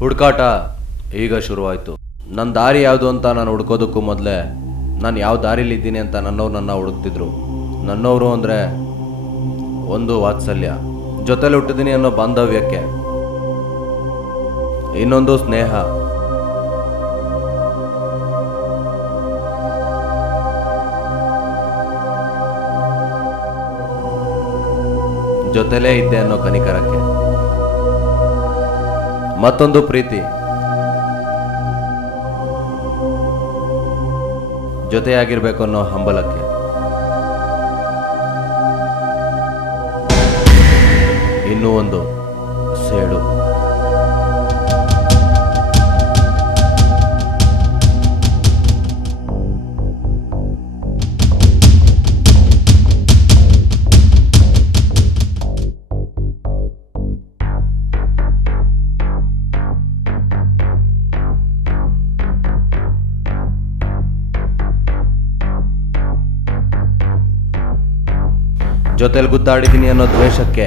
ಹುಡುಕಾಟ ಈಗ ಶುರುವಾಯಿತು. ನನ್ನ ದಾರಿ ಯಾವುದು ಅಂತ ನಾನು ಹುಡ್ಕೋದಕ್ಕೂ ಮೊದಲೇ ನಾನು ಯಾವ ದಾರಿಲಿದ್ದೀನಿ ಅಂತ ನನ್ನವ್ರು ನನ್ನ ಹುಡುಕ್ತಿದ್ರು. ನನ್ನವರು ಅಂದರೆ ಒಂದು ವಾತ್ಸಲ್ಯ, ಜೊತೆಲಿ ಹುಟ್ಟಿದ್ದೀನಿ ಅನ್ನೋ ಬಾಂಧವ್ಯಕ್ಕೆ, ಇನ್ನೊಂದು ಸ್ನೇಹ, ಜೊತೆಲೇ ಇದ್ದೆ ಅನ್ನೋ ಕನಿಕರಕ್ಕೆ, ಮತ್ತೊಂದು ಪ್ರೀತಿ, ಜೊತೆಯಾಗಿರ್ಬೇಕು ಅನ್ನೋ ಹಂಬಲಕ್ಕೆ, ಇನ್ನೂ ಒಂದು ಸೇಡು. ಜೊತೆಲಿ ಗುದ್ದಾಡಿದ್ದೀನಿ ಅನ್ನೋ ದ್ವೇಷಕ್ಕೆ,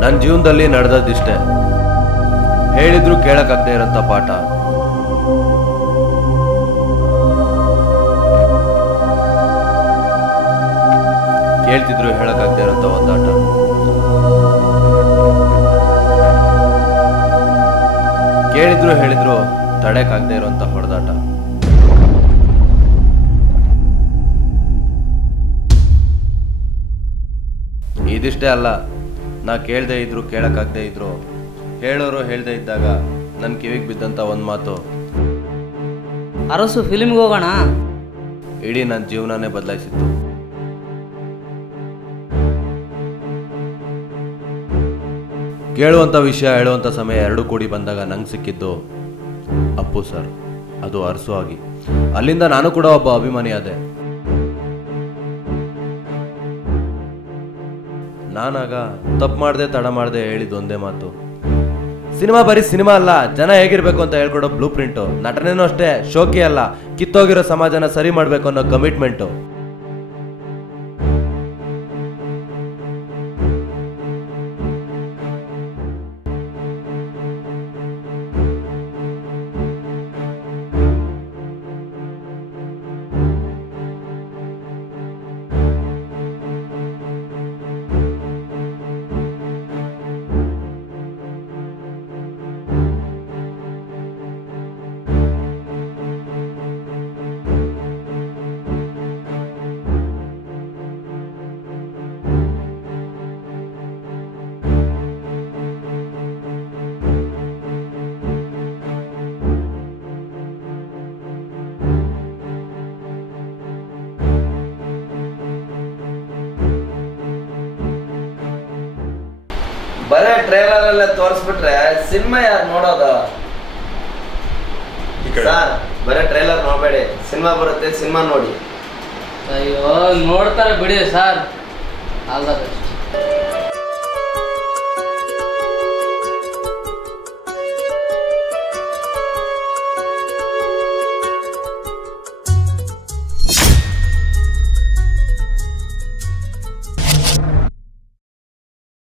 ನನ್ನ ಜೀವನದಲ್ಲಿ ನಡೆದದ್ದಿಷ್ಟೇ. ಹೇಳಿದ್ರು ಕೇಳಕ್ಕಾಗದೆ ಇರೋಂಥ ಪಾಠ, ಕೇಳ್ತಿದ್ರು ಹೇಳಕ್ಕಾಗದೆ ಇರೋಂಥ ಒದ್ದಾಟ, ಕೇಳಿದ್ರು ಹೇಳಿದ್ರು ತಡೆಯಕ್ಕಾಗದೆ ಇರುವಂತ ಹೊಡೆದಾಟ. ಇದಿಷ್ಟೇ ಅಲ್ಲ, ನಾ ಕೇಳದೆ ಇದ್ರು ಕೇಳಕ್ಕಾಗದೆ ಇದ್ರು ಹೇಳೋರು ಹೇಳ್ದೆ ಇದ್ದಾಗ ನನ್ನ ಕಿವಿಗೆ ಬಿದ್ದಂತ ಒಂದು ಮಾತು, ಅರಸು ಫಿಲ್ಮ್ಗೆ ಹೋಗೋಣ. ಇಡೀ ನನ್ನ ಜೀವನನೇ ಬದಲಾಯಿಸಿತ್ತು. ಕೇಳುವಂಥ ವಿಷಯ ಹೇಳುವಂಥ ಸಮಯ ಎರಡೂ ಕೂಡಿ ಬಂದಾಗ ನಂಗೆ ಸಿಕ್ಕಿದ್ದು ಅಪ್ಪು ಸರ್, ಅದು ಅರಸು ಆಗಿ. ಅಲ್ಲಿಂದ ನಾನು ಕೂಡ ಒಬ್ಬ ಅಭಿಮಾನಿ ಆದೆ. ನಾನಾಗ ತಪ್ಪು ಮಾಡದೆ ತಡ ಮಾಡದೆ ಹೇಳಿದ್ದು ಒಂದೇ ಮಾತು, ಸಿನಿಮಾ ಬರೀ ಸಿನಿಮಾ ಅಲ್ಲ, ಜನ ಹೇಗಿರ್ಬೇಕು ಅಂತ ಹೇಳ್ಕೊಡೋ ಬ್ಲೂ ಪ್ರಿಂಟು. ನಟನೇನೂ ಅಷ್ಟೇ, ಶೋಕಿ ಅಲ್ಲ, ಕಿತ್ತೋಗಿರೋ ಸಮಾಜನ ಸರಿ ಮಾಡಬೇಕು ಅನ್ನೋ ಕಮಿಟ್ಮೆಂಟು. ಬರೇ ಟ್ರೈಲರ್ ಎಲ್ಲ ತೋರಿಸ್ಬಿಟ್ರೆ ಸಿನಿಮಾ ಯಾರು ನೋಡೋದ ಸರ್? ಬರೇ ಟ್ರೈಲರ್ ನೋಡಬೇಡಿ, ಸಿನಿಮಾ ಬರುತ್ತೆ, ಸಿನಿಮಾ ನೋಡಿ. ಅಯ್ಯೋ ನೋಡ್ತಾರೆ ಬಿಡಿ ಸರ್, ಆಲ್ ದ ಬೆಸ್ಟ್.